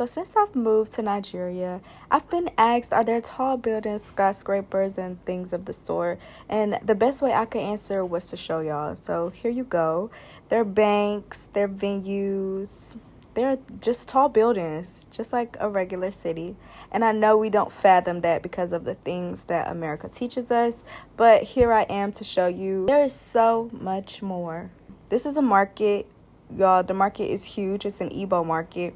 So since I've moved to Nigeria, I've been asked, are there tall buildings, skyscrapers, and things of the sort? And the best way I could answer was to show y'all. So here you go. They're banks, they're venues, they're just tall buildings, just like a regular city. And I know we don't fathom that because of the things that America teaches us, but here I am to show you there is so much more. This is a market, y'all. The market is huge. It's an Igbo market.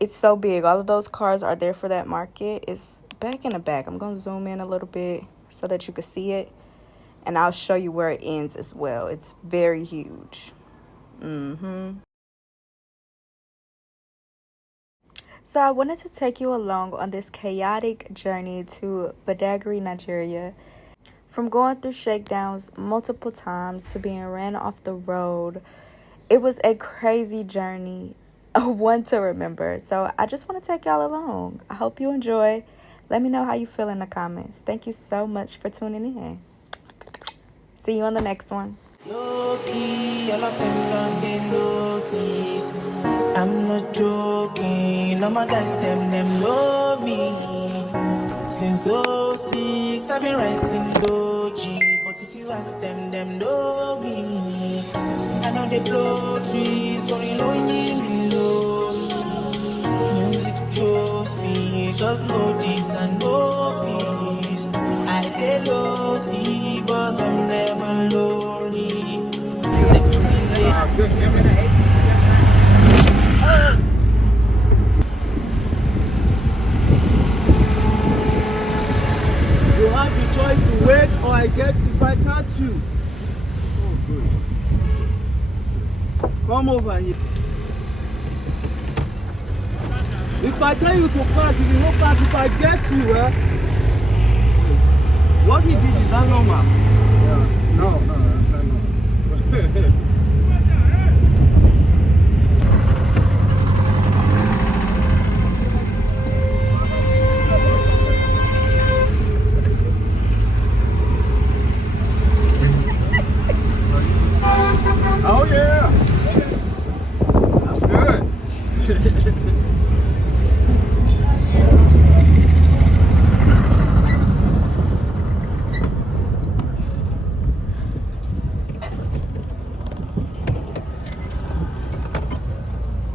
It's so big. All of those cars are there for that market. It's back in the back. I'm going to zoom in a little bit so that you can see it. And I'll show you where it ends as well. It's very huge. So I wanted to take you along on this chaotic journey to Badagry, Nigeria. From going through shakedowns multiple times to being ran off the road, it was a crazy journey, one to remember. So I just want to take y'all along. I hope you enjoy. Let me know how you feel in the comments. Thank you so much for tuning in. See you on the next one. I'm not joking, all my guys, them know me. Since 06, I've been writing doji. But if you ask them know me. I know they blow trees, so you know me. Music chose me, just know this and know peace. I dey lonely, but I'm never lonely. Sexy lady. You have the choice to wait or I get if I catch you. Oh, good. Come over here. If I tell you to park, you will not park. If I get you, what he did is that normal? Yeah. No, that's not normal. Oh yeah, that's good.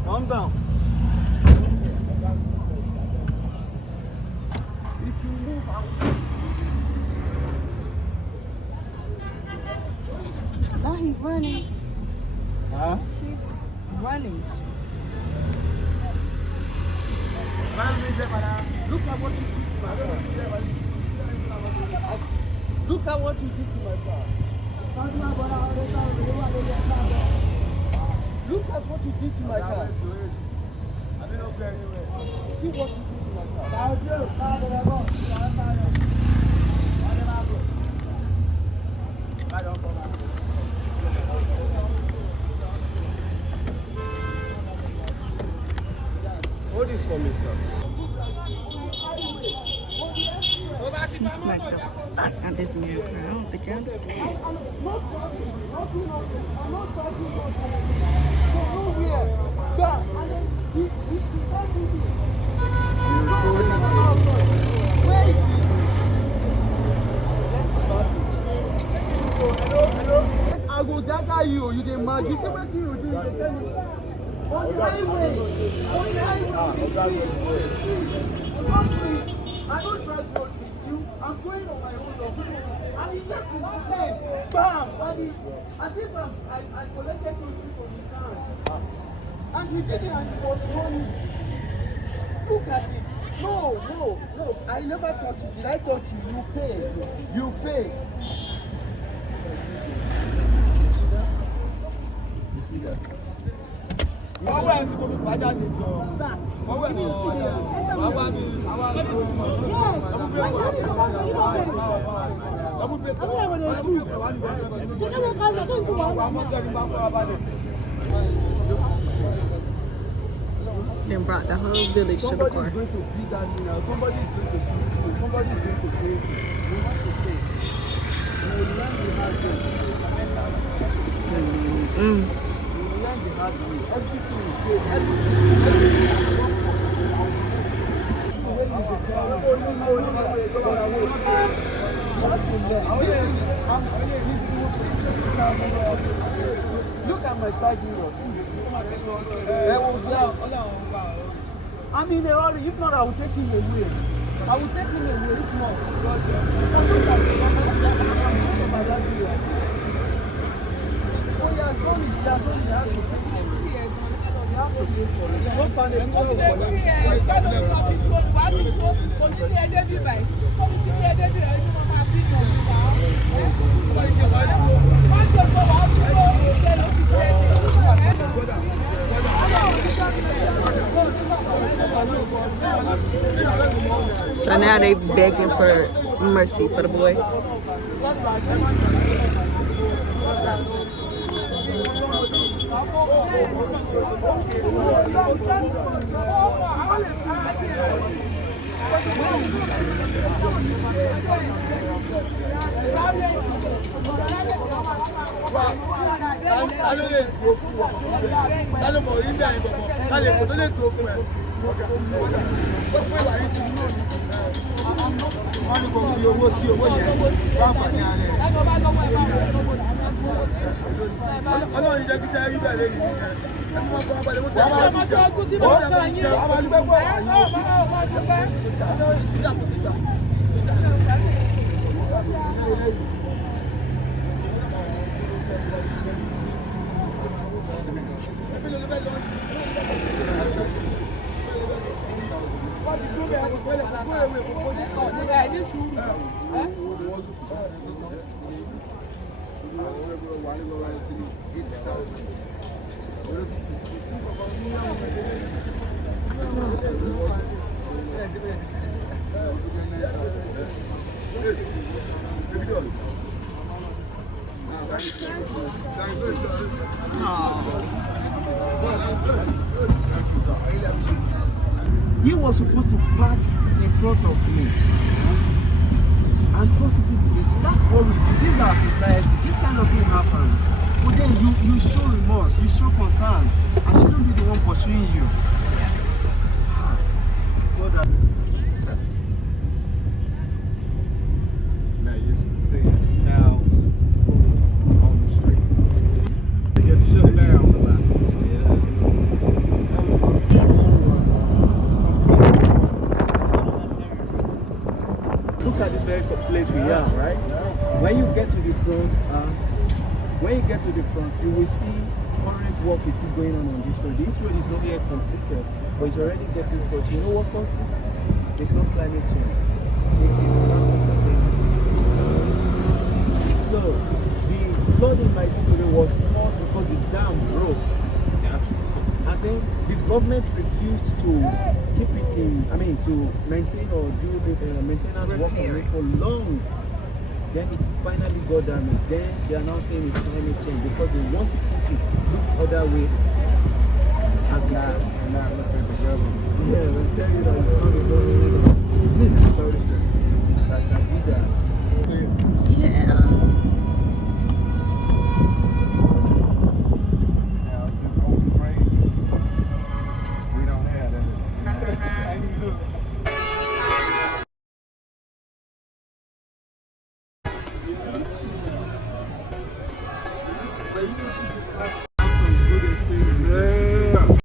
Calm down. If you move out. Now he's running. Huh? He's running. Look at what you did to my car. Look at what you did to my car. Look at what you did to my car. See what you did to my car. Hold this for me, sir. You smacked the fuck out this man, I don't think you understand. I go dagger you. You get mad. You see what you do? You tell me. On the highway. I don't drive road with you. I'm going on my own. And he left his plane. Bam! As if I collected something from his hand. And he did it and he was running. Look at it. No. I never touched you. Did I touch you? You pay. You pay. You see that? Wọ́n wẹ̀ ní kò fi fàájà ní ìjọ. Wọ́n wẹ̀ ní ìjọ. Wọ́n wá ní àwọn Then brought the whole village to the car. Somebody's going to beat that now. Somebody's going to shoot you. Somebody's going to pay you. You have to pay. You will learn the hard way. You will learn the hard way. Everything is paid. Everything. side mirror. See. I'm in a hurry. If not, I will take him away. I will take him away if not. Oh, he has done it. He has done it. He has to pay for it. He has to pay for it. Don't panic. So now they begging for mercy for the boy. He was supposed to park in front of me. And possibly, that's what we do. This is our society. This kind of thing happens. But then you show remorse, you show concern. I shouldn't be the one pursuing you. Now used to seeing cows on the street. They get shut down a lot. Look at this very place we are, right? When you get to the front, you will see current work is still going on this road. This road is not yet completed, but it's already getting spoiled. You know what caused it? It's not climate change. It is non-containment. So the flood in my Toodooloo was caused because the dam broke. And then the government refused to keep it to maintain or do maintenance work on it for long. Then it finally got damaged. Then they are now saying it's climate change because they want people to look other way at the time. And not look at the government. Yeah, they'll tell you that it's not the government. Sorry, sir. That you guys. Yeah. Now, just open range, we don't have that. I need to look. Some good experiences.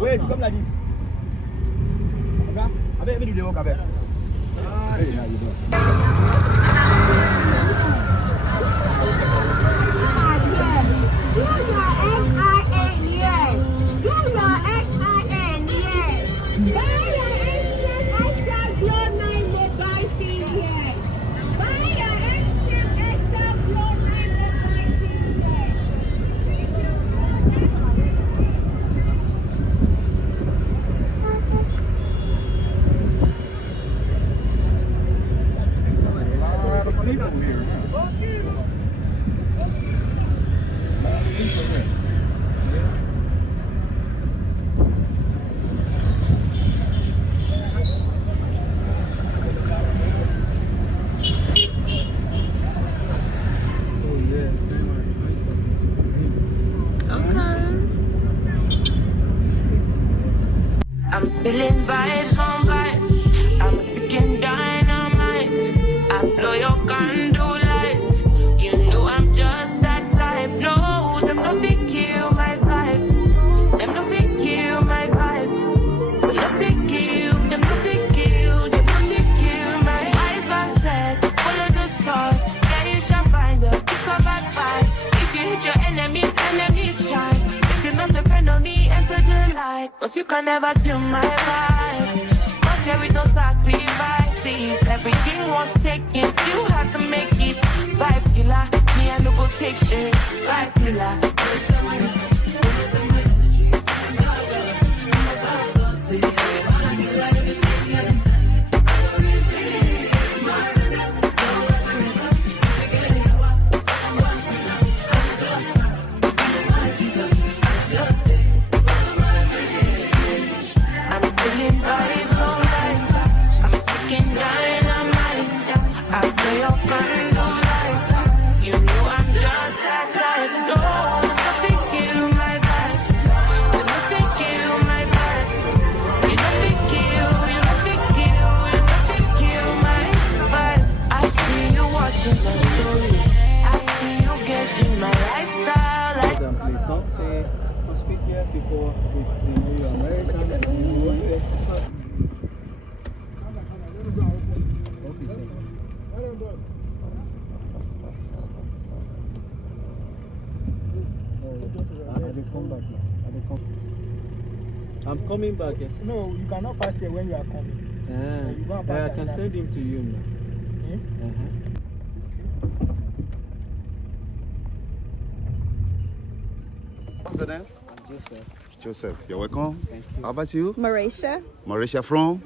Wait, come like this. Okay? I bet me do the work, I bet. Hey, how you doing? I'm feeling vibes on vibes. I'm freaking dynamite. I blow your candle lights. You know I'm just that type. No, them no fit kill my vibe. Them no fit kill my vibe. Them no fit kill. Them no fit kill. Them no fit kill my eyes. My set, follow the stars. Yeah, you shall find her. It's a bad vibe. If you hit your enemies, enemies shine. If you're not a friend of me, enter the light. Cause you can never kill my vibe. Not here with no sacrifices. Everything was taken, you had to make it. Vibe killer, me I no go take shit. Vibe killer. Before we know you're American. Okay, sir. I will come back now. I'm coming back. No, you cannot pass here when you are coming. I can send him to you now. Him? What's the name? Joseph. Joseph, you're welcome. Thank you. How about you? Marisha, Marisha from?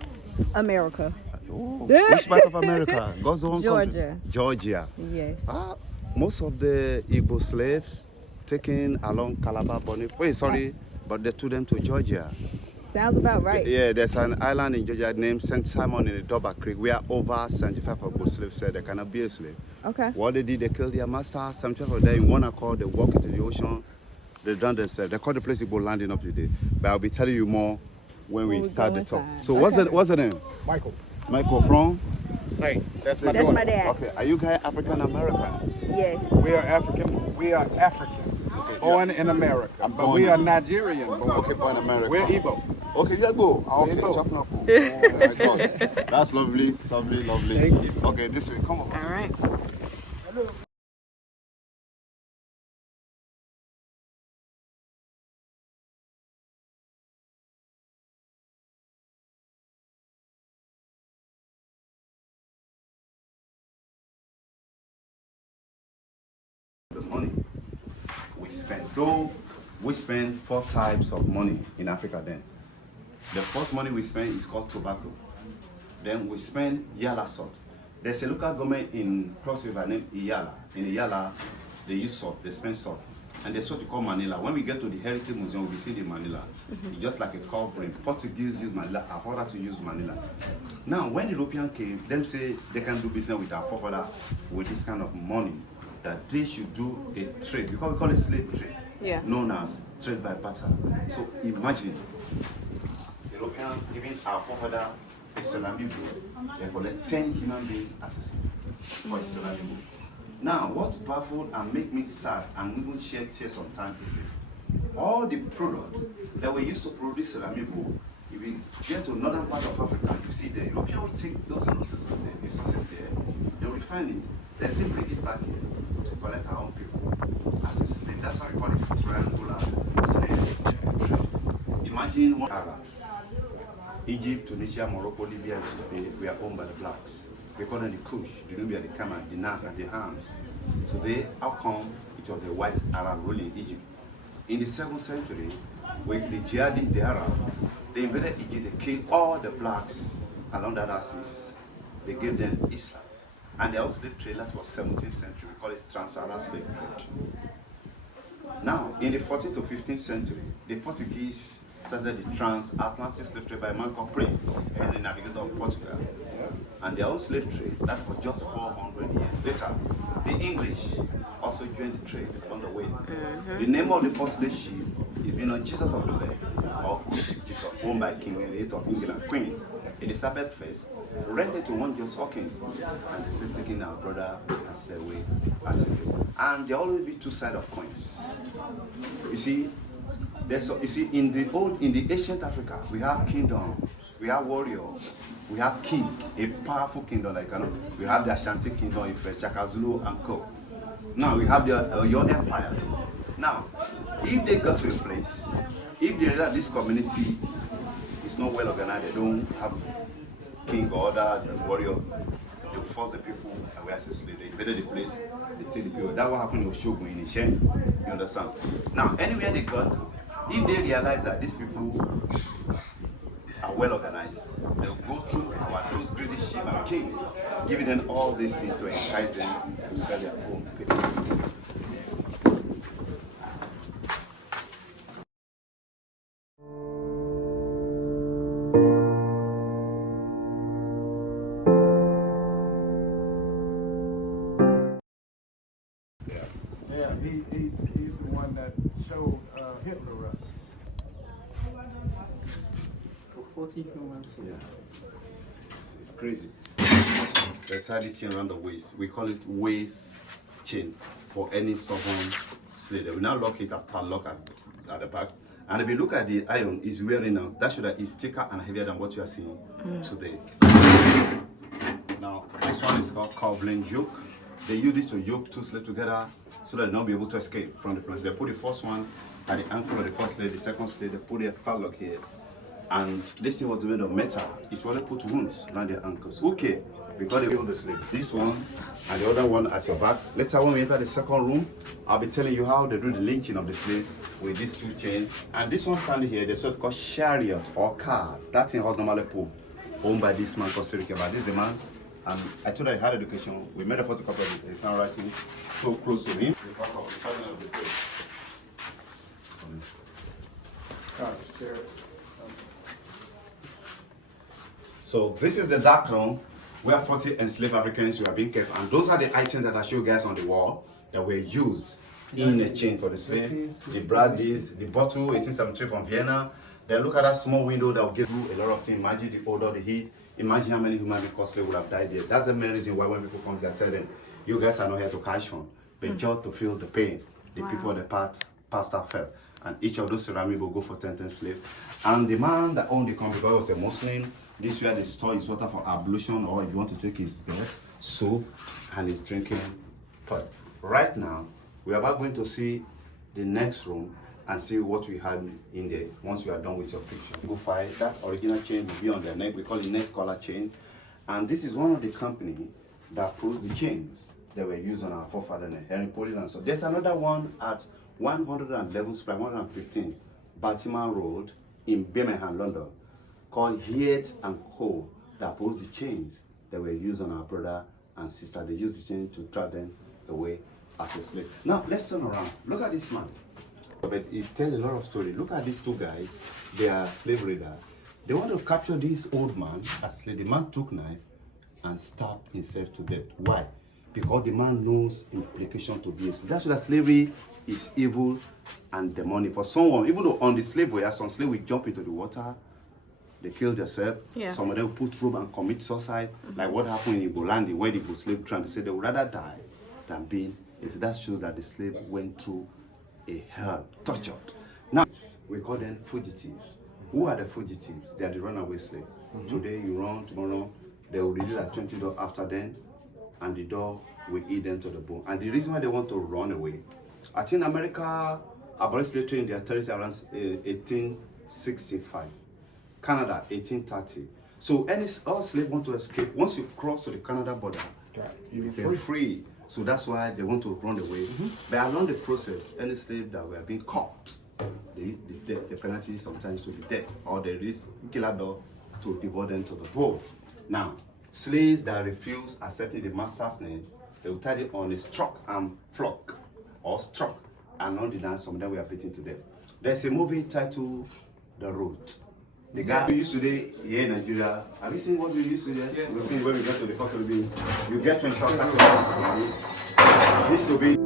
America. Oh, which part of America? God's own Georgia. country. Georgia. Yes. Most of the Igbo slaves taken along Calabar, Bonny. Wait, sorry, but they took them to Georgia. Sounds about right. Yeah, there's an island in Georgia named St. Simon in the Dover Creek where over 75 Igbo slaves said they cannot be a slave. Okay. What they did, they killed their master. 75 of them in one accord, they walk into the ocean. They done themselves. They call the place Igbo landing up today. But I'll be telling you more when we start the talk. So okay. what's the name? Michael. Michael from? Say, that's my That's daughter. my dad. Okay, are you guys African American? Yes. We are African. We are African. Born in America. But we are Nigerian. Born. Okay, born in America. We're Igbo. Okay, yeah, go. Okay, Igbo. chopping up. Oh my God. That's lovely, lovely, lovely. Thank you. Okay, this way. Come on. All right. The money we spend. Though we spend 4 types of money in Africa then. The first money we spend is called tobacco. Then we spend Yala salt. There's a local government in Cross River named Iyala. In Iyala, they use salt, they spend salt. And there's what you call Manila. When we get to the Heritage Museum, we see the Manila. It's just like a covering. Portuguese use Manila, our father to use Manila. Now, when the European came, them say they can do business with our forefather with this kind of money, that they should do a trade, because we call it slave trade, known as trade by barter. So imagine, European giving our forefather a salami bowl, they collect 10 human beings as a slave for a salami bowl. Now, what baffled and make me sad and even shed tears sometimes is this. All the products that were used to produce ceramic. If you get to northern part of Africa, you see the European will take those resources there, they will refine it, they still bring it back here to collect our own people as a slave. That's how we call it triangular slave trade. Imagine what Arabs, Egypt, Tunisia, Morocco, Libya, they were owned by the blacks. We call them the Kush, the Nubia, the Kama, the Nat, and the Hams. Today, how come it was a white Arab ruling Egypt? In the 7th century, with the jihadists, the Arabs, they invaded Egypt, they killed all the blacks along that axis. They gave them Islam. And the slave trade, that was 17th century, we call it Transatlantic Slave Trade. Now, in the 14th to 15th century, the Portuguese started the Transatlantic Slave Trade by a man called Prince, Henry Navigator of Portugal. And their own slave trade, that was just 400 years later. The English also joined the trade on the way. The name of the first slave ship is being on Jesus of the Lake, or Jesus, owned by King Henry of England, Queen Elizabeth I, rented to one John Hawkins, and they still taking our brother as their way, as he said. And there always be two sides of coins. You see, in the ancient Africa, we have kingdom, we have warrior, we have king, a powerful kingdom like we have the Ashanti kingdom, if Shaka Zulu and Co. Now we have your empire. Now, if they got to a place, if they realize this community is not well organized, they don't have king or other warrior, they force the people and we are slaves. They invaded the place, they take the people. That's what happened with Shogun in Ishen. You understand? Now, anywhere they got, if they realize that these people are well organized, they'll go through those greedy chief and king, giving them all these things to entice them to sell their own people. Yeah, he's the one that showed Hitler up. For 40 humans. Yeah, it's crazy. They tie this chain around the waist. We call it waist chain for any stubborn slave. They will now lock it up, padlock at the back. And if you look at the iron, it's wearing now. That should is thicker and heavier than what you are seeing today. Now, this one is called cobbling yoke. They use this to yoke two slaves together so that they'll not be able to escape from the place. They put the first one at the ankle of the first slave, the second slave, they put a padlock here. And this thing was made of metal. It only put wounds around their ankles. Okay, because they own the slave. This one and the other one at your back. Later, when we enter the second room, I'll be telling you how they do the lynching of the slave with these two chains. And this one standing here, they sort called chariot or car. That thing was normally put owned by this man called Sirike. But this is the man. I told her he had education. We made a photocopy of it. It's not writing so close to him because of the timing of the place. So this is the dark room where 40 enslaved Africans were being kept, and those are the items that I show you guys on the wall that were used in a chain for the slave. The brandies, the bottle, 1873 from Vienna. Then look at that small window that will give you a lot of things. Imagine the odor, the heat. Imagine how many human beings slaves would have died there. That's the main reason why when people come there, I tell them, you guys are not here to cash fund, but just to feel the pain the people the pastor felt. And each of those ceramic will go for 10 slaves. And the man that owned the company, because he was a Muslim, this is where they store his water for ablution, or if you want to take his bath, soap, and his drinking pot. Right now, we are about going to see the next room and see what we have in there once you are done with your picture. Go find that original chain will be on their neck. We call it neck collar chain. And this is one of the company that pulls the chains that were used on our forefather, Henry Poland. So there's another one at 111 Sprite, 115 Baltimore Road in Birmingham, London, called Heat and Co. that pulls the chains that were used on our brother and sister. They used the chain to drag them away as a slave. Now let's turn around. Look at this man. But it tells a lot of story. Look at these two guys. They are slave raiders. They want to capture this old man as a slave. The man took knife and stabbed himself to death. Why? Because the man knows implication to be a slave. That's why slavery is evil and demonic. For someone, even though on the slave way, some slave will jump into the water, they kill themselves. Yeah. Some of them put rope and commit suicide. Like what happened in Igbo where the Igbo slave trying to say they would rather die than being. That shows that the slave went through a hell, tortured. Now, we call them fugitives. Who are the fugitives? They are the runaway slave. Today you run, tomorrow they will release like 20 dollars after them, and the dog will eat them to the bone. And the reason why they want to run away, I think America abolished slavery in their territory around 1865. Canada, 1830. So all slaves want to escape. Once you cross to the Canada border, you become free. So that's why they want to run away. But along the process, any slave that were being caught, the penalty sometimes to be death, or they risk killer dog to devour them to the bone. Now, slaves that refuse accepting the master's name, they will tie it on a struck and flock, or struck, and on the dance, some of them were beaten to death. There's a movie titled The Road. The guy we used today here in Nigeria, have you seen what we used to there? Yes. You've seen when we get to the factory, you get 25,000. This will be.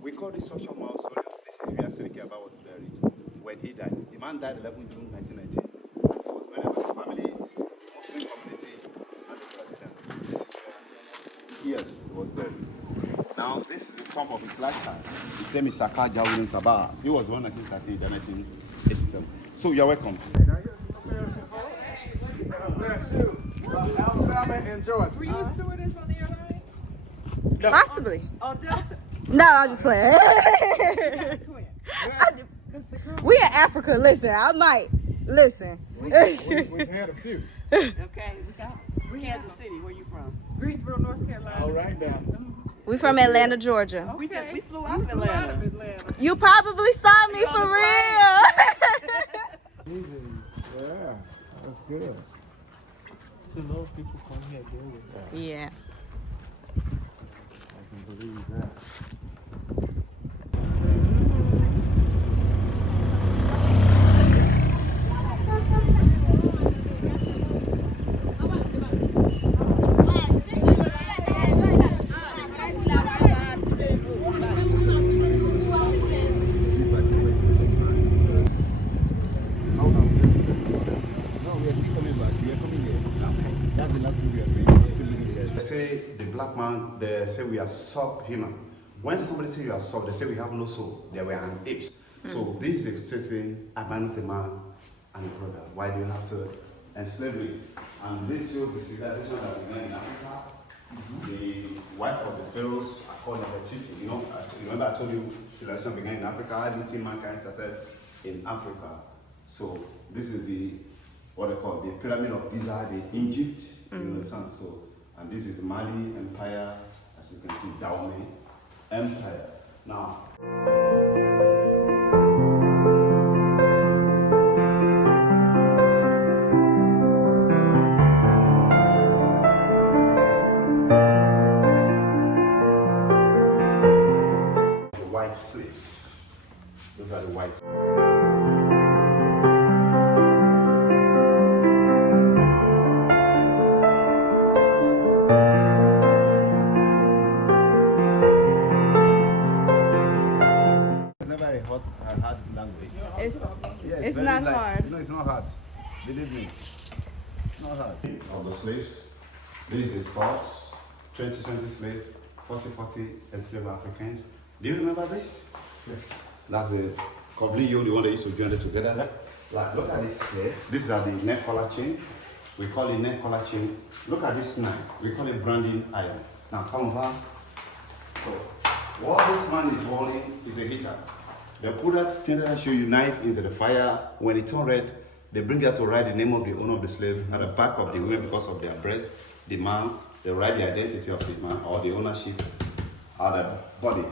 We call this structure mausoleum. This is where Seriki Aba was buried when he died. The man died 11 June 1919. It was whenever the family, Muslim community, and the president. This is where, yes, he was buried. Now, this is the tomb of his lifetime. His name is Saka Jawulin Sabah. He was born 1930 to 1987. So, you're welcome. Alabama and Georgia. Were you stewardess on the airline? Possibly. On Delta? No, I'm just playing. Twin. We in Africa. Listen, I might. Listen. We've had a few. Okay, we Kansas City. Where you from? Greensboro, North Carolina. All right now. We from Atlanta, Georgia. Okay. We flew out of Atlanta. You probably saw me for real. Easy. Yeah, that's good. To know people come here deal with that. Yeah. I can believe that. They say we are subhuman. When somebody say you are sub, they say we have no soul. They were an apes. So this is saying, I'm not a man and a brother. Why do you have to enslave me? And this shows the civilization that began in Africa. The wife of the pharaohs are called Nefertiti. You know, remember I told you civilization began in Africa. Everything mankind started in Africa. So this is what they call the pyramid of Giza, the Egypt. You understand? So. And this is Mali Empire, as you can see, Dahomey Empire. Now, the white slaves. Those are the white slaves. not hard. No, it's not hard. Believe me. It's not hard. Of the slaves. This is Salt, 2020 slave, 40 enslaved Africans. Do you remember this? Yes. That's the Koblio, the one that used to join it together. Like, look at this slave. These are the neck collar chain. We call it neck collar chain. Look at this knife. We call it branding iron. Now come over. So, what this man is holding is a heater. They put that thing that I show you knife into the fire. When it turns red, they bring it to write the name of the owner of the slave at the back of the women because of their breast. The man, they write the identity of the man or the ownership of the body.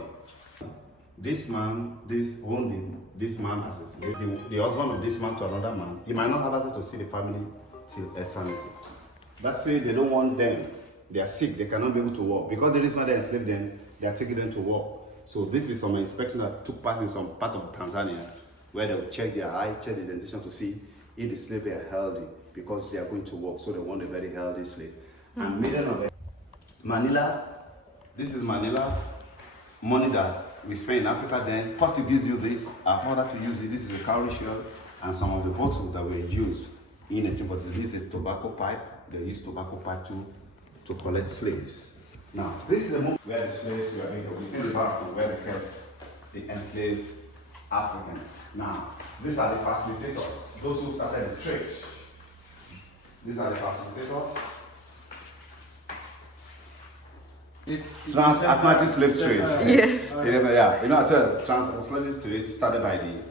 This man, this man as a slave, the husband of this man to another man, he might not have access to see the family till eternity. Let's say they don't want them, they are sick, they cannot be able to walk. Because the reason why they enslaved them, they are taking them to work. So this is some inspection that took place in some part of Tanzania, where they will check their eye, check the dentition to see if the slaves are healthy, because they are going to work, so they want a very healthy slave. And million of it. Manila, this is Manila, money that we spend in Africa then. Portuguese use this, our father to use it. This is a cowrie shell and some of the bottles that were used in 1840. This is a tobacco pipe. They use tobacco pipe to collect slaves. Now, this is the moment where the slaves were able. We see the background where they kept the enslaved African. Now, these are the facilitators, those who started the trade. These are the facilitators. It's Transatlantic Slave Trade. Yes. Yeah, you know, Transatlantic Trade started by the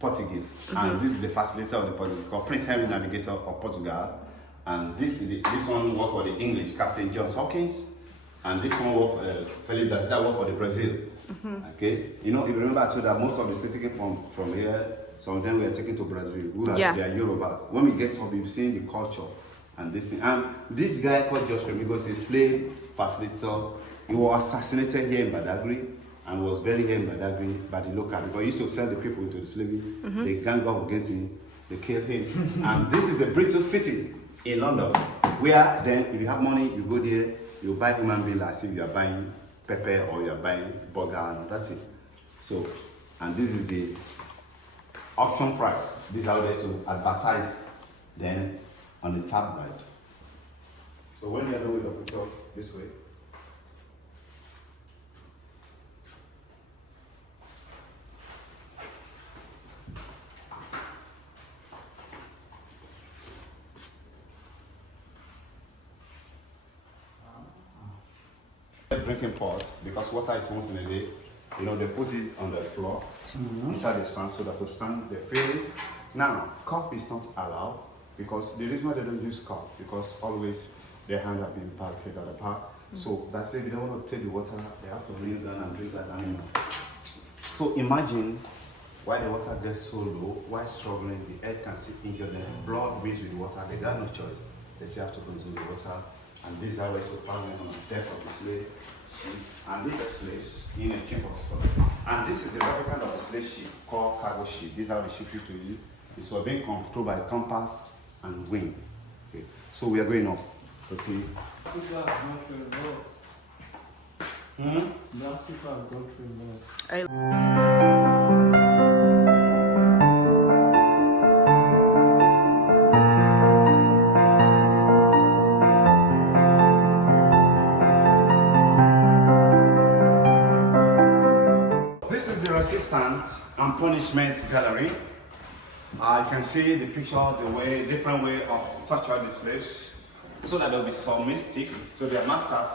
Portuguese, and this is the facilitator of the Portuguese, called Prince Henry, Navigator of Portugal, and this one worked for the English, Captain John Hawkins, and this one worked for Felix da Silva, worked for the Brazil. Okay, you know, if you remember, I told that most of the slaves taken from here, some of them were taken to Brazil. They are Yorubas. When we get up, we've seen the culture and this thing. And this guy called Joshua, because he's a slave facilitator, he was assassinated here in Badagry and was buried here in Badagry by the local, because he used to sell the people into the slavery. They gang up against him, they killed him. And this is a British city in London, where then if you have money, you go there, you buy human being as if you are buying pepper or you are buying burger, and that's it. So, and this is the auction price. This is how they to advertise then on the tabloid. So when you are doing the picture this way, drinking pots, because water is once in a day, you know, they put it on the floor inside the sand so that the sand they fill it. Now, cup is not allowed, because the reason why they don't use cup, because always their hand have been parked at the park. So that's if they don't want to take the water, they have to kneel down and drink like animal. So imagine why the water gets so low, why struggling, the earth can still injure them, blood mixed with the water, they got no choice. They still have to consume the water. And this is how it's parliament on the death of the slave. And these are slaves in a ship of stuff. And this is the replicant of the slave ship called cargo ship. These are the ships used to use. It's being controlled by compass and wind. Okay. So we are going up to see. Africa has gone through a lot. Africa has gone through a lot. Resistance and punishment gallery. I can see the picture, the different way of torture the slaves, so that they'll be submissive to their masters.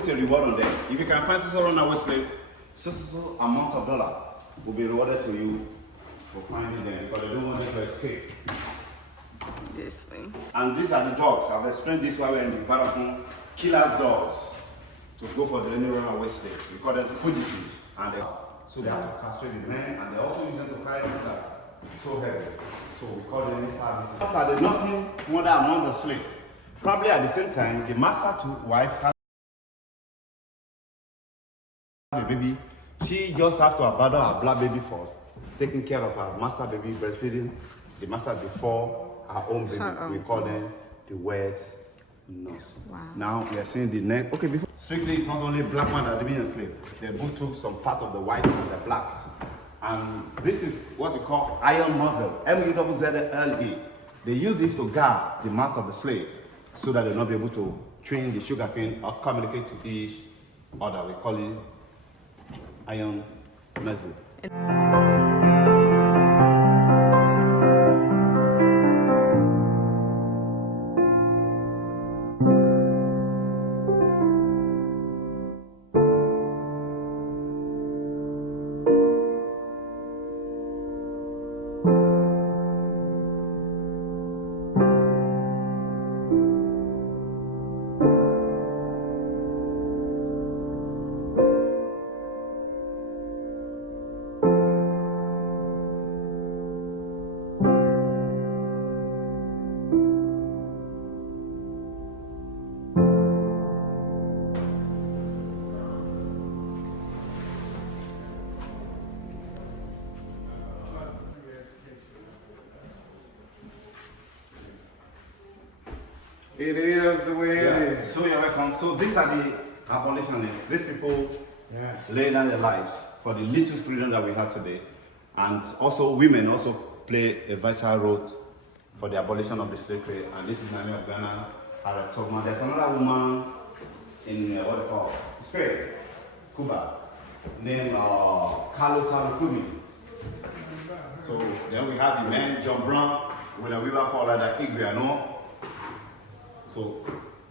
A reward on them. If you can find so runaway slave, so amount of dollar will be rewarded to you for finding them, because they don't want them to escape. This way. And these are the dogs. I've explained this while we're in the Badagry. Killers' dogs to go for the runaway slave. We call them fugitives, and so they have to castrate the men, and they also use them to carry the so heavy. So we call them services. Those are the nursing mother among the slaves. Probably at the same time, the master to wife had a baby. She just have to abandon her black baby first, taking care of her master baby, breastfeeding the master before her own baby. We call them the wet nurse. Wow. Now we are seeing the next. Okay, before strictly, it's not only black man that are being enslaved. They both took some part of the white and the blacks. And this is what we call iron muzzle, M-U-Z-Z-L-E. They use this to guard the mouth of the slave so that they'll not be able to train the sugarcane or communicate to each other. We call it iron muzzle. It is the way it is. So you're welcome. So these are the abolitionists. These people lay down their lives for the little freedom that we have today. And also women also play a vital role for the abolition of the slave trade. And this is Nami of Ghana, Harriet Tubman. There's another woman in what they call Spain, Cuba, named Carlota Rukubi. So then we have the men, John Brown, when we were called like Igriano. So,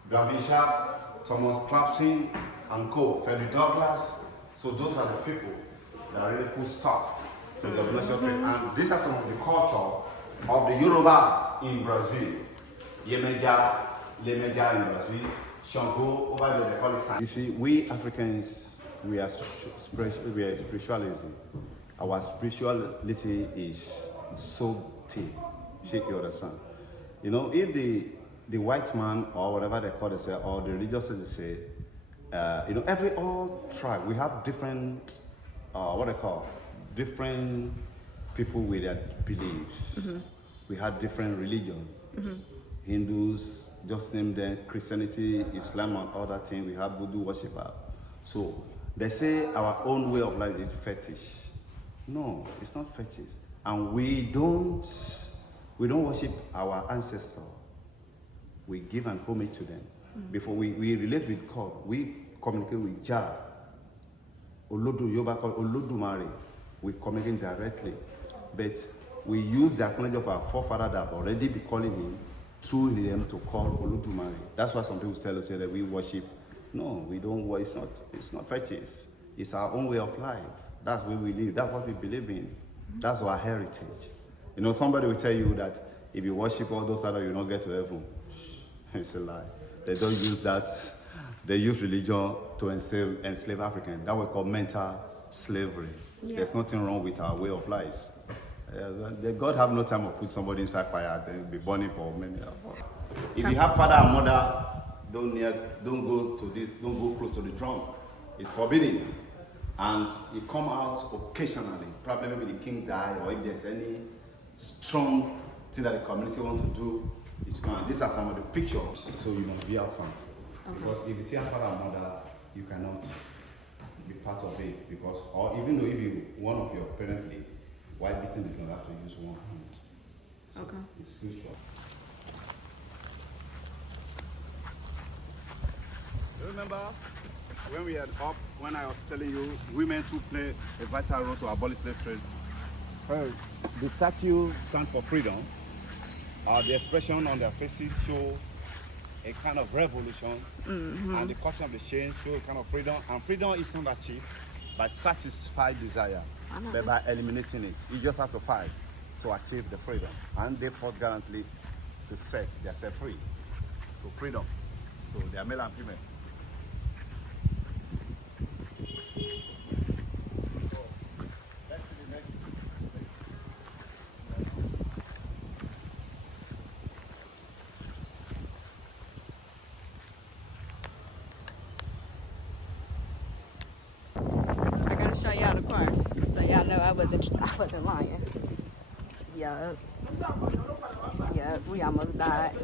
Gavin Sharp, Thomas Clapson, and co. Frederick Douglass. So those are the people that are really put stop to the abolition trade. And these are some of the culture of the Yorubas in Brazil. Yemeja, Lemeja in Brazil, Shango, over there they call it San. You see, we Africans, we are spiritualism. Our spirituality is so deep. Shake your understand. You know, if the white man or whatever they call themselves, or the religious they say, you know, all tribe, we have different, what they call, different people with their beliefs. We have different religion. Hindus, just name them, Christianity, Islam, and other things. We have voodoo worshiper. So they say our own way of life is fetish. No, it's not fetish, and we don't worship our ancestors. We give an homage to them. Before we relate with God, we communicate with Jah. Olodu Yoba called Olodumare. We communicate directly. But we use the acknowledge of our forefather that already be calling him through him to call Olodumare. That's why some people tell us that we worship. No, we don't. It's not fetish. It's our own way of life. That's where we live. That's what we believe in. That's our heritage. You know, somebody will tell you that if you worship all those others, you'll not get to heaven. It's a lie. They don't use that. They use religion to enslave Africans. That we call mental slavery. Yeah. There's nothing wrong with our way of life. God have no time to put somebody inside fire and be burning for many years. If you have father and mother, don't go close to the drum. It's forbidden. And you come out occasionally. Probably maybe the king died, or if there's any strong thing that the community want to do. It's gone. These are some of the pictures, so you must be out front. Because if you see a father and mother, you cannot be part of it. Because, or even though if you one of your parents leaves, while beating the drum, you have to use one hand. So it's spiritual. Remember when we had up, when I was telling you, women too play a vital role to abolish slave trade. The statue stands for freedom. The expression on their faces show a kind of revolution, and the cutting of the chain show a kind of freedom. And freedom is not achieved by satisfied desire, but by eliminating it. You just have to fight to achieve the freedom, and they fought gallantly to set themselves free. So freedom. So they are male and female. show y'all the cars, so y'all know I wasn't lying. Yup. Yup, we almost died.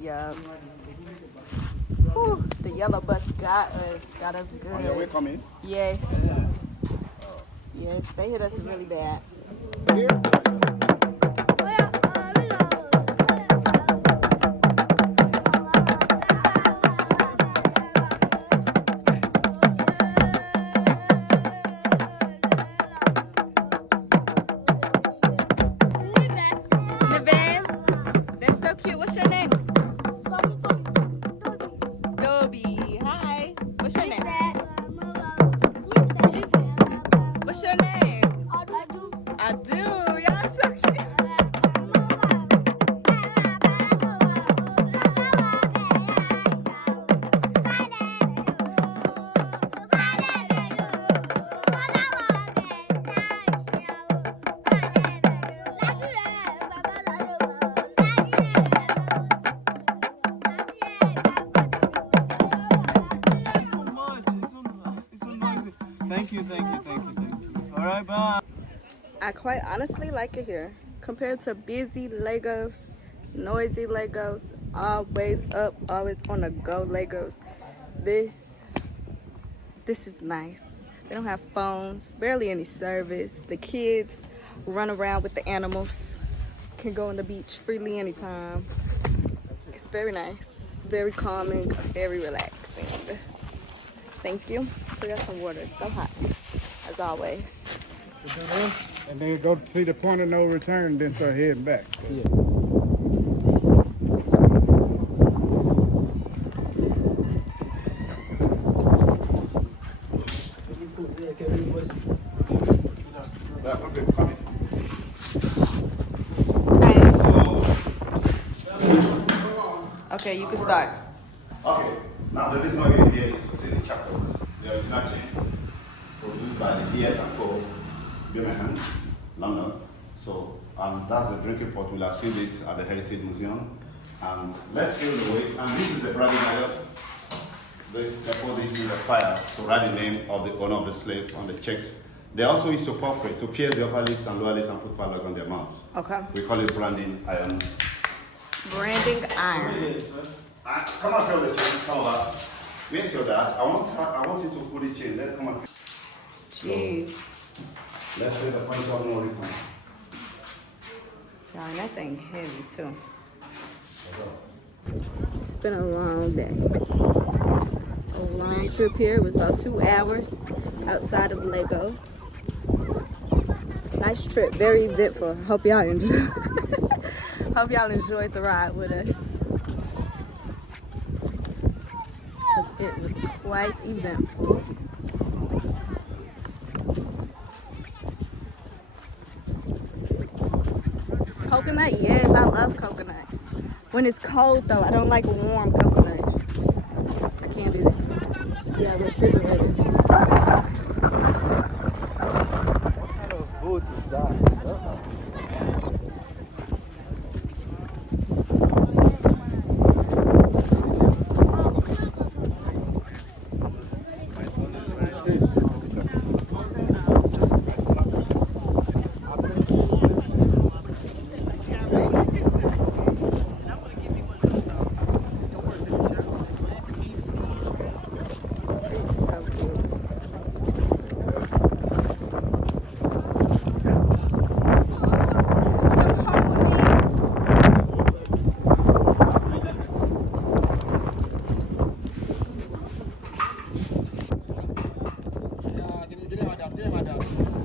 Yup. Whew, the yellow bus got us good. On your way coming? Yes. Yes, they hit us really bad. Nevaeh, that's so cute. What's your name? Dobby. Hi. What's your name? What's your name? I do. Y'all so cute. Thank you. All right, bye. I quite honestly like it here. Compared to busy Legos, noisy Legos, always up, always on the go Legos. This is nice. They don't have phones, barely any service. The kids run around with the animals, can go on the beach freely anytime. It's very nice, very calming, very relaxing. Thank you. We got some water, it's so hot, as always. We do this, and then go see the point of no return, then start heading back. Yeah. Okay, coming. Okay, you can start. Okay, now the reason why we're here is to see the chapels. The original chains produced by the DS and Co. Birmingham, London. So that's the drinking pot. We'll have seen this at the Heritage Museum. And let's feel the weight. And this is the branding iron. They put this in the fire to write the name of the owner of the slave on the checks. They also used to perforate, to pierce the upper lips and lower lips and put padlock on their mouths. Okay. We call it branding iron. Branding iron. Come and feel the chain. Come over. Where's your dad? I want you to pull this chain. Let's come and feel. Jeez. Let's say the point of no return. Y'all, that thing heavy too. It's been a long day. A long trip here. It was about 2 hours outside of Lagos. Nice trip, very eventful. Hope y'all enjoy. Hope y'all enjoyed the ride with us. Cause it was quite eventful. Coconut, yes, I love coconut. When it's cold though, I don't like warm coconut. I can't do that. Yeah, refrigerated. What kind of boat is that? It's so cute.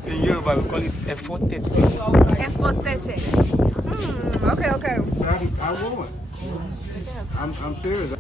In Yoruba, we call it efforted. Efotete. Okay. I won't. I'm serious.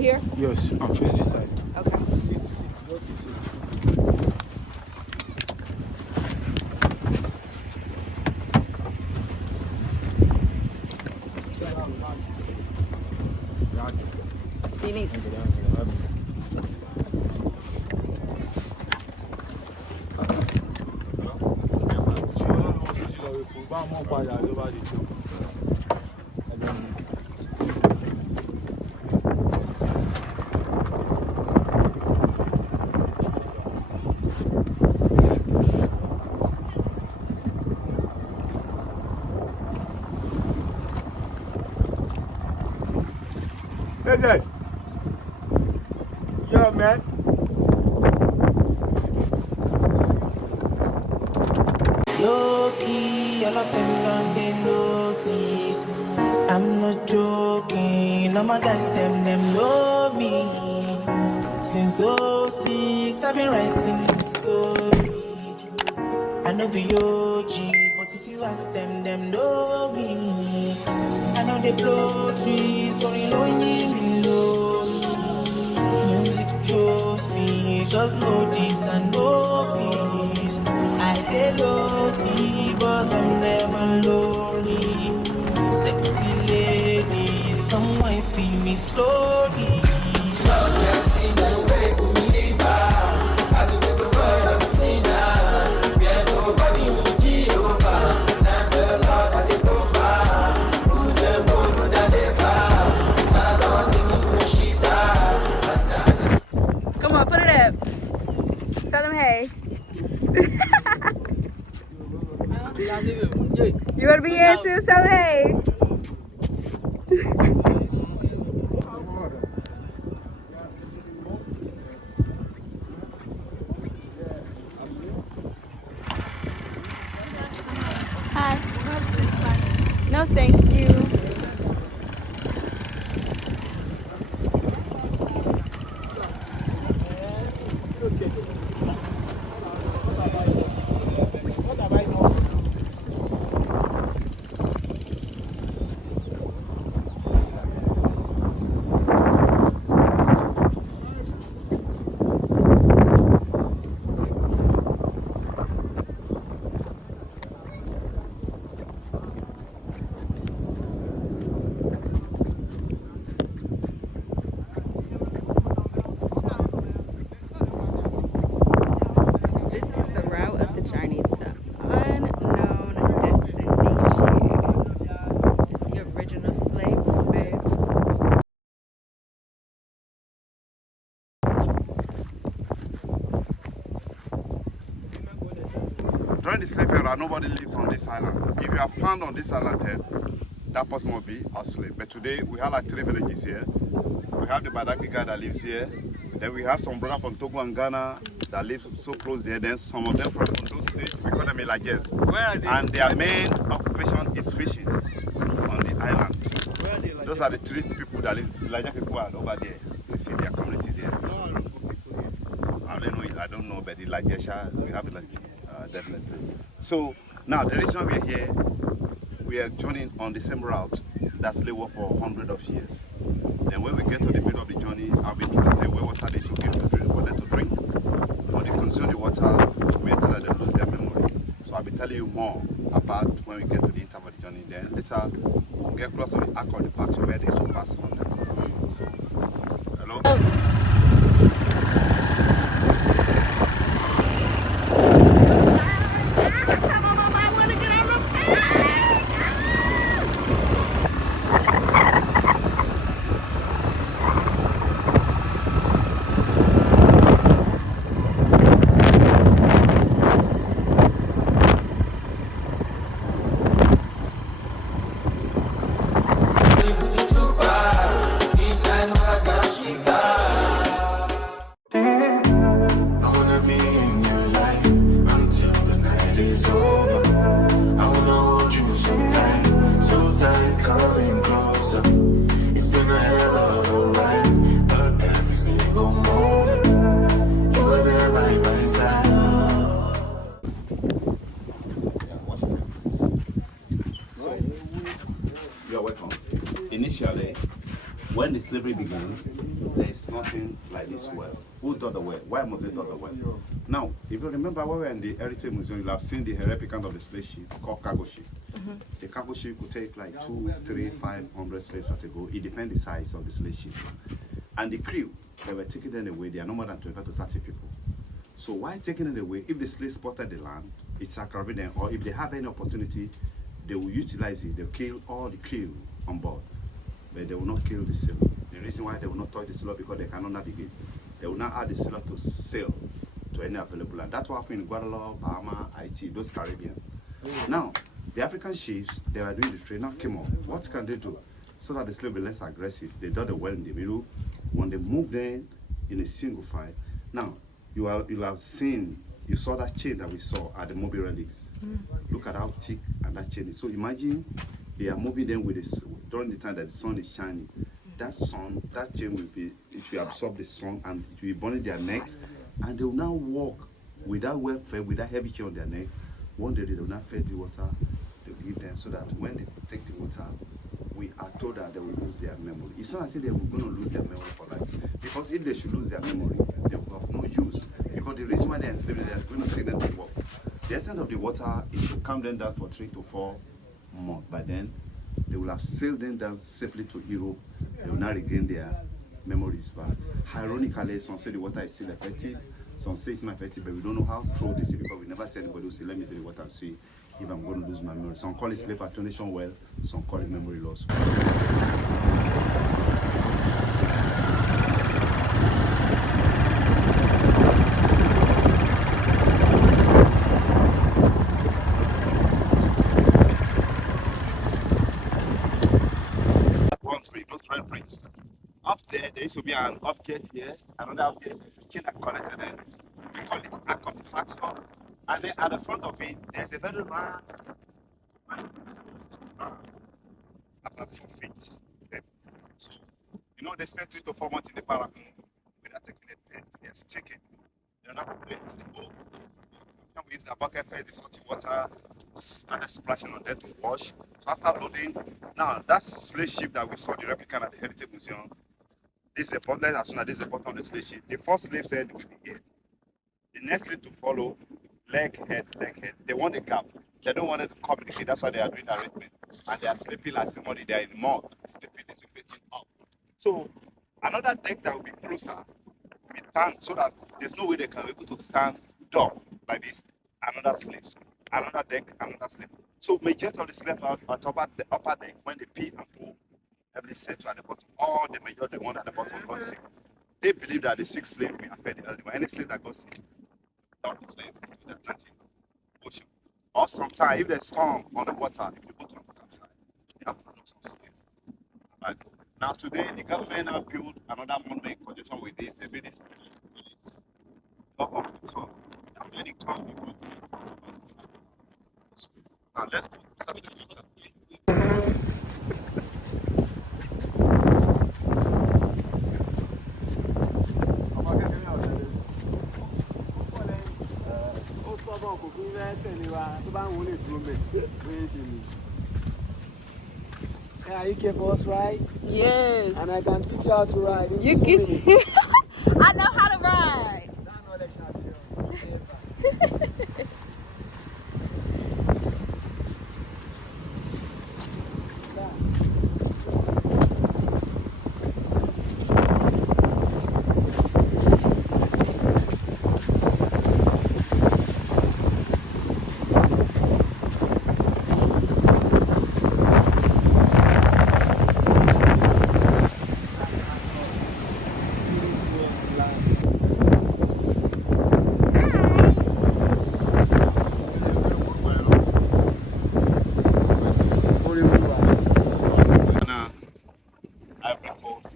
Sit here? Yes, I'm facing this side. Okay. Sit. Just sit. This side. Denise. Listen. Yeah, man. Low-key, all of them done they notice. I'm not joking, all my guys, them know me. Since '06, I've been writing this story. I know be OG, but if you ask them know me. I know they blow trees, so you know me low. Music chose me, just know this and know peace. I get lucky, but I'm never lonely. Sexy ladies, come and feel me slowly. Come on, put it up. Tell them hey. You want to be in too? Tell them hey. Hi. No, thank you. This is the route of the journey to unknown destination. It's the original slave move. During the slave era, nobody lives on this island. If you are found on this island, then that person will be a slave. But today, we have like 3 villages here. We have the Badagry guy that lives here. Then we have some brother from Togo and Ghana that live so close there. Then some of them from those states, we call them villages. Where are they? And their main occupation is fishing on the island. Where are they? Like Those are the 3 people that live. Villager people are over there. We see their community there. So, I don't know, but the Lajesha, we have it definitely. So now the reason we're here, we are journeying on the same route that slave work for hundreds of years. Then when we get to the middle of the journey, I'll be introducing where water they should give to drink for them to drink. When they consume the water, we enter that they lose their memory. So I'll be telling you more about when we get to the interval of the journey. Then later we'll get close to the arc of the park so where they should pass on them. So hello? When the slavery began, there is nothing like this well. Who dug the well? Why must they dug the well? Now, if you remember when we were in the Heritage Museum, you'll have seen the replicant of the slave ship called cargo ship. The cargo ship could take like 2, 3, 500 slaves at a go. It depends the size of the slave ship. And the crew, they were taking them away. They are no more than 25 to 30 people. So while taking it away, if the slaves spotted the land, it's aggravating them, or if they have any opportunity, they will utilize it. They'll kill all the crew on board, but they will not kill the sailor. The reason why they will not touch the sailor because they cannot navigate. They will not add the sailor to sail to any available land. That's what happened in Guadeloupe, Bahama, Haiti, those Caribbean. Now, the African chiefs, they were doing the trade, now came up. What can they do? So that the slave be less aggressive. They dug the well in the middle. When they moved in a single file. Now, you'll have seen, you saw that chain that we saw at the mobile relics. Look at how thick and that chain is. So imagine they are moving them with this during the time that the sun is shining. That chain it will absorb the sun and it will be burning their necks, and they will now walk without welfare, without heavy chain on their neck. One day they will not feed the water, they will give them so that when they take the water, we are told that they will lose their memory. It's not as if they were going to lose their memory for life. Because if they should lose their memory, they will have no use. Because the reason why they're enslaved, they are going to take them to work. The extent of the water is to calm them down for 3 to 4 months. By then, they will have sailed them down safely to Europe. They will now regain their memories back. Ironically, some say the water is still effective. Some say it's not effective, but we don't know how true this is because we never see anybody who say, let me take the water and see if I'm going to lose my memory. Some call it slave attenuation well, some call it memory loss. Up there used to be an object here, another object, there's a chain that connected them. We call it arc of factor. And then at the front of it, there's a very round, about 4 feet. Okay. So, they spend 3 to 4 months in the barrack without taking a pen. They're sticking. They're not going to the boat. We use the bucket, fed the salty water, started splashing on them to wash. So after loading, now that slave ship that we saw the replica at the Heritage Museum, this is a bottom, as soon as this is the bottom of the slave ship. The first slave said will be here. The next slave to follow, leg, head. They want a gap. They don't want it to communicate. That's why they are doing the arrangement. And they are sleeping like somebody there in the mud. Sleeping this way facing up. So another deck that will be closer will be tanked so that there's no way they can be able to stand down like this. Another slave. Another deck, another slave. So majority of the slaves are at the upper deck when they pee and poo. Every set at the bottom. All the majority one at the bottom got sick. They believe that the 6 slaves will affect the other. Any slave that got sick, down the slave to the Atlantic Ocean. Or sometimes if there's storm on the water, if the boat on the capside, they have to lose some slaves. Right? Now today the government now built another monument in conjunction with this. They made this top of the top. Now when it comes, now let's go. Yeah, you can boss ride, Yes. and I can teach you how to ride. You get I know how to ride. That knowledge shall be yours.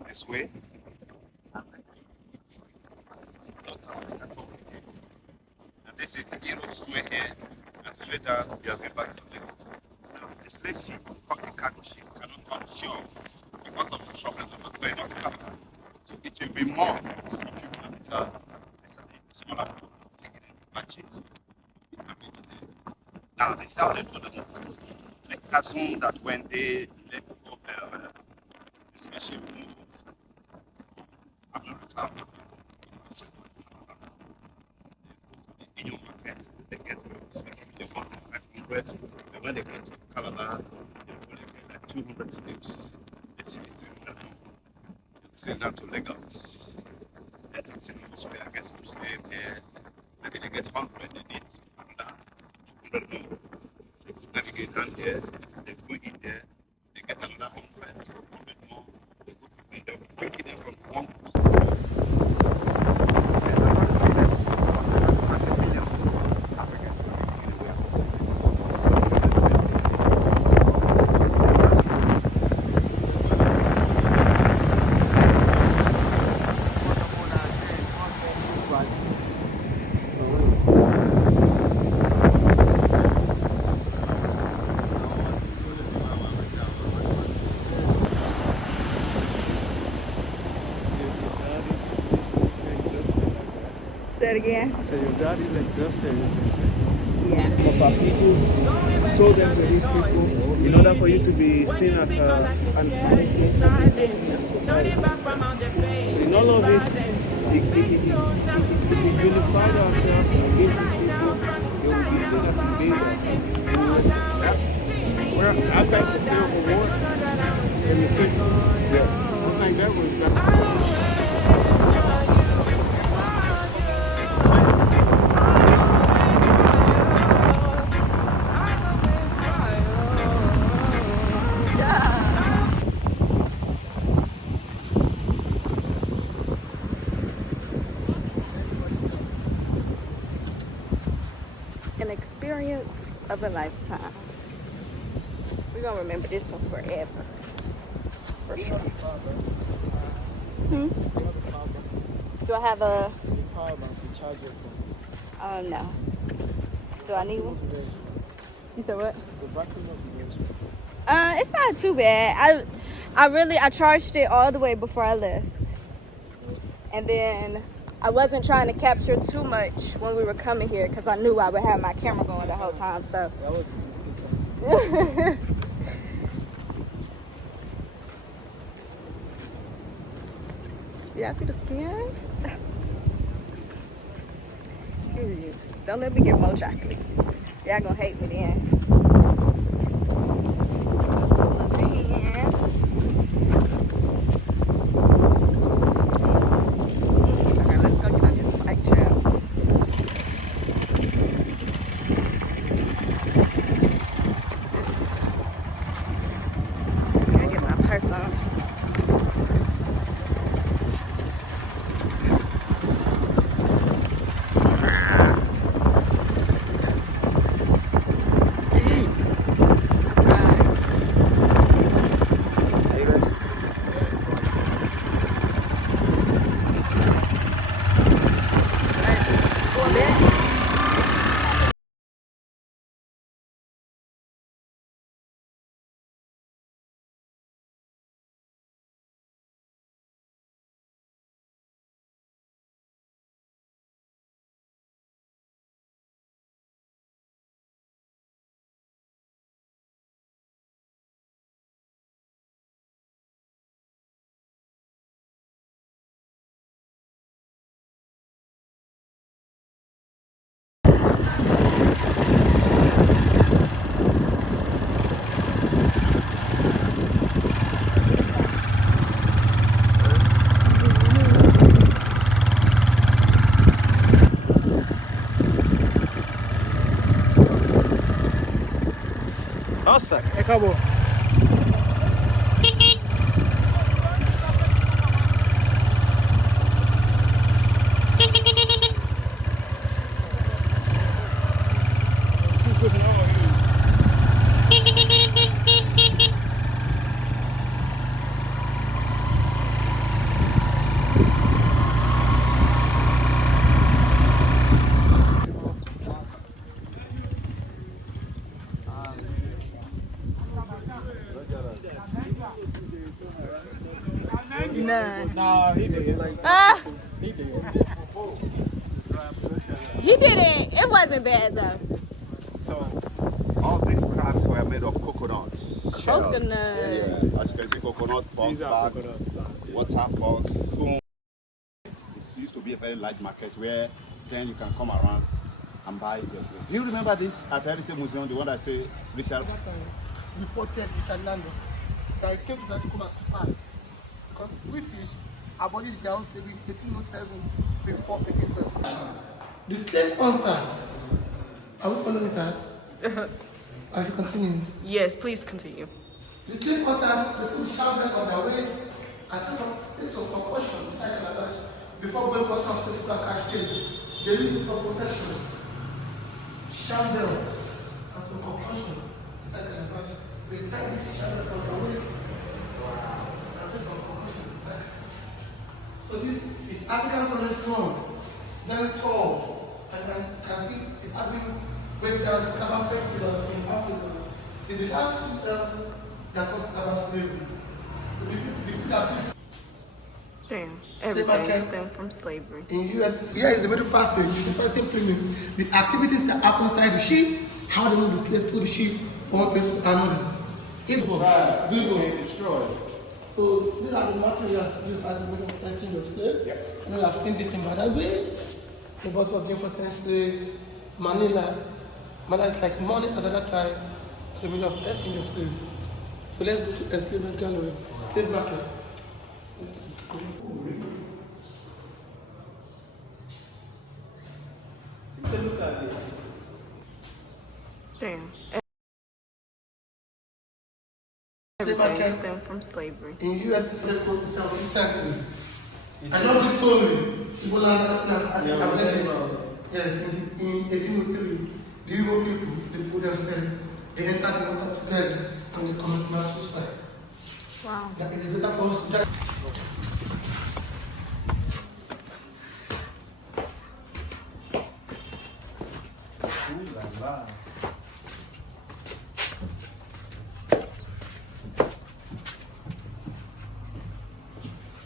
This way. And this is Europe's way here. And straight down, you are going back to Lagos. Now, the slave ship, the cargo ship, cannot come shore because of the problem of the plane, not the capside. So it will be more so people that are smaller people taking in batches. Now, this is how they do the They assume that when they let go, the slave ship move Calabar, you only get like 200 slaves. They send it to you. Send that to Lagos. And that's in most way, I guess, some slave there. Maybe they get 100, they need another 200 more. It's navigate down there, they go in there, they get another 100 more. They go in there, breaking them from one post. And apparently, there's about 30 million Africans who are getting away as a slave. Say it again. So your dad is like Justin, isn't it? Yeah. Papa, people sold them to these people in order for you to be seen as an influence in society. So in all of it, if we unified ourselves against these people, they will be seen as invaders. Well, after the Civil War in the 60s, yeah, I think that was An experience of a lifetime. We're gonna remember this one forever. For sure. Do I have a power bank to charge your phone. no. Do I need one? You said what? The battery not the It's not too bad. I charged it all the way before I left. And then I wasn't trying to capture too much when we were coming here because I knew I would have my camera going the whole time. So That was yeah, see the skin? Period. Don't let me get more chocolate. Y'all gonna hate me then. Little tan. Okay, let's go get on this bike trail. Gotta get my purse on. Nossa, acabou. None. Nah, he did. He did. He didn't. It wasn't bad though. So, all these crabs were made of coconuts. Coconut. Yeah, as you can see, coconut, bounce These are back, coconut. waterfalls, stone. It used to be a very large market where then you can come around and buy your slave. Do you remember this at Heritage Museum, the one that say Richard? Reported Richard Lando that I came to that to come and spy because British abolished their own slavery in 1807 before 1812. The slave hunters, are we following that? As you continue. Yes, please continue. The slave hunters, they put shouted on their way and some states of compulsion inside Calabash before going for town states to catch slaves. They use it for protection. Shambles and some compulsion inside Calabash. They tie this shambles on their waist and take some concussion inside. So this is African tourist known, very tall, and you can see it's having breakdowns, Kaba festivals in Africa. See, the last 2 years that was about slavery. So the people that Damn, everything stemmed from slavery. in US, here is the middle passage, the passage premise, the activities that happen inside the ship, how they move the slave through the ship from one place to another. Destroyed. So these are the materials used as a middle of exchange of slaves. Yep. And we have seen this in Badagry, the bottle of the important slaves, Manila. Manila is like money at that time, the middle of exchange of slaves. So let's go to enslavement gallery, slave market. Take a look at this. Damn. Slave Everything market stemmed from slavery. in US slave coast in 17th century. I love this story. People have read it. Yes, in 1803, the Euro people, they put themselves, they entered the water together and they commit mass suicide. Wow. That it is better for us to die.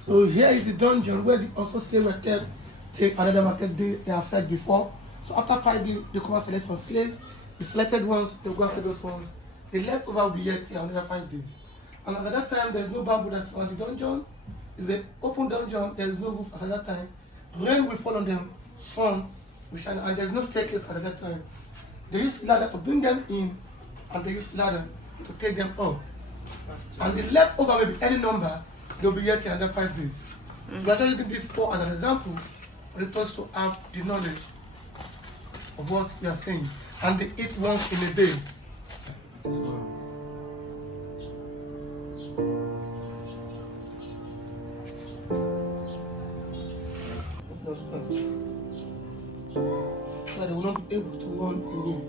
So here is the dungeon where the also slave were kept till another market day they have said before. So after 5 days, they come and select some slaves. The selected ones, they go after those ones. The leftover will be yet here another 5 days. And at that time, there's no bamboo that's on the dungeon. It's an open dungeon, there's no roof at that time. Rain will fall on them, sun will shine, and there's no staircase at that time. They use ladder to bring them in, and they use ladder to take them up. And the leftover may be any number, they'll be yet here another 5 days. We are just using this for as an example for the us to have the knowledge of what we are saying. And they eat once in a day. So they will not be able to run away.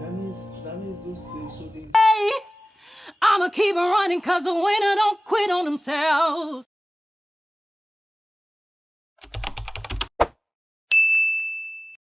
That means those slaves, so they I'ma keep on running 'cause the winner don't quit on themselves.